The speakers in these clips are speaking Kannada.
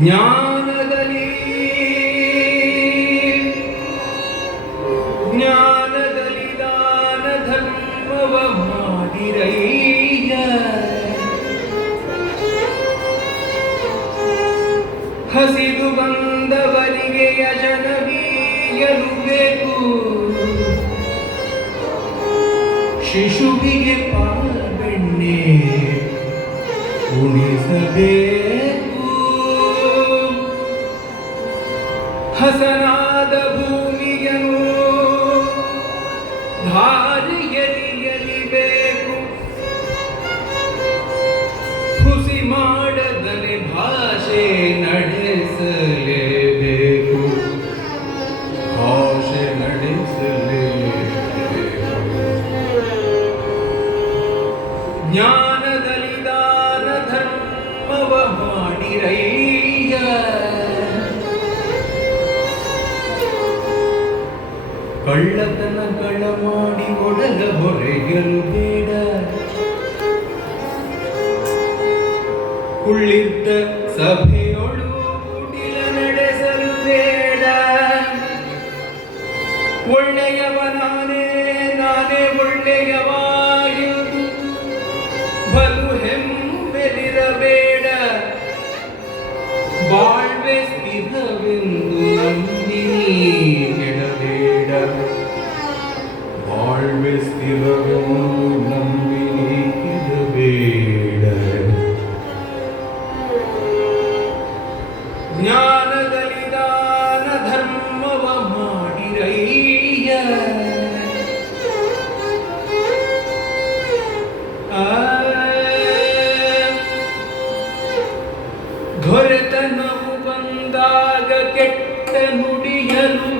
ಜ್ಞಾನದಲ್ಲಿ. ಜ್ಞಾನದಲ್ಲಿ ದಾನ ಧರ್ಮವ ಮಾಡಿರಯ್ಯ ಹಸಿದು ಬಂದವರಿಗೆ ಯಜನವೀಯಲು ಬೇಕು. ಶಿಶುವಿಗೆ ಪಾಲ್ಬೆಣ್ಣೆ ಉಣಿಸಬೇಕು. ನಡೆಸಲೇಬೇಕು ಭಾಷೆ ನಡೆಸಲೇಬೇಕು ಜ್ಞಾನದಲಿದಾನ ಧರ್ಮವ ಮಾಡಿರಯ್ಯ ಕಳ್ಳತನಗಳ ಮಾಡಿ ಒಡಲ ಹೊರೆಯಲು ಬೇಡ உள்ளிருந்த ಸಭೆಯೊಳು ಕುಟಿಲ ನಡೆಸಲು ಬೇಡ. ಒಳ್ಳೆಯವ ನಾನೇ ನಾನೇ ಒಳ್ಳೆಯವಾಗಿರುವುದು. ಬಲು ಹೆಮ್ಮೆಲಿರಬೇಡ. ಬಾಳ್ವೆ ಜ್ಞಾನದಲಿದಾನ ಧರ್ಮವ ಮಾಡಿರಯ್ಯ. ದೊರೆತನವು ಬಂದಾಗ ಕೆಟ್ಟ ನುಡಿಯನು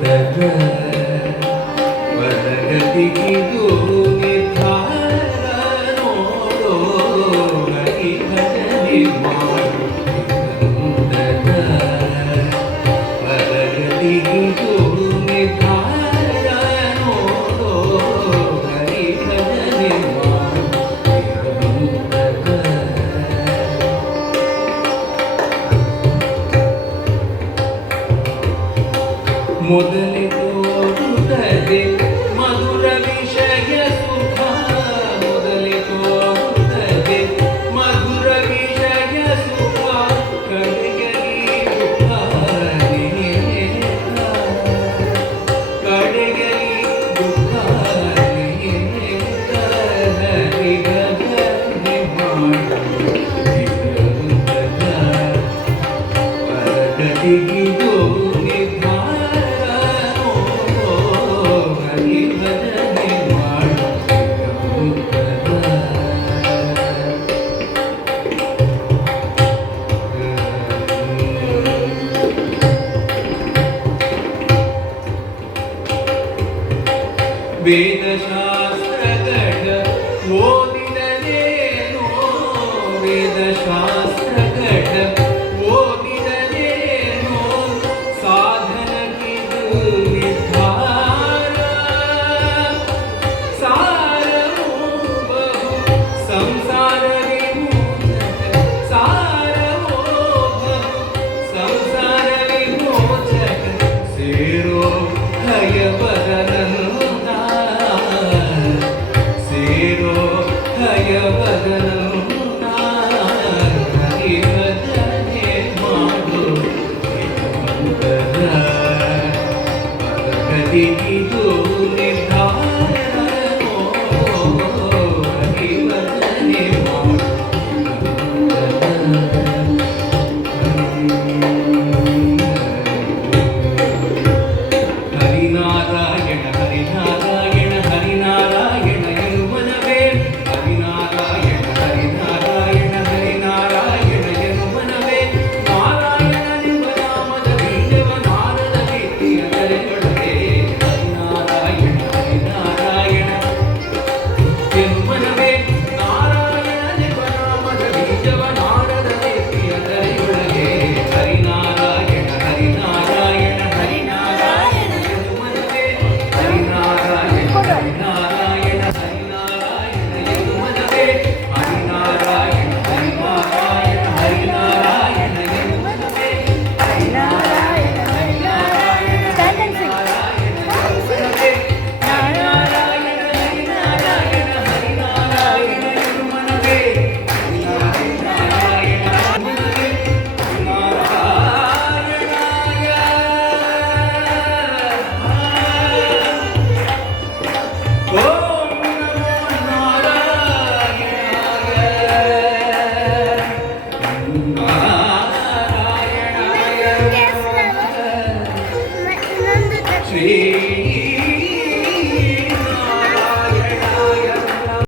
that 我的。be দোলে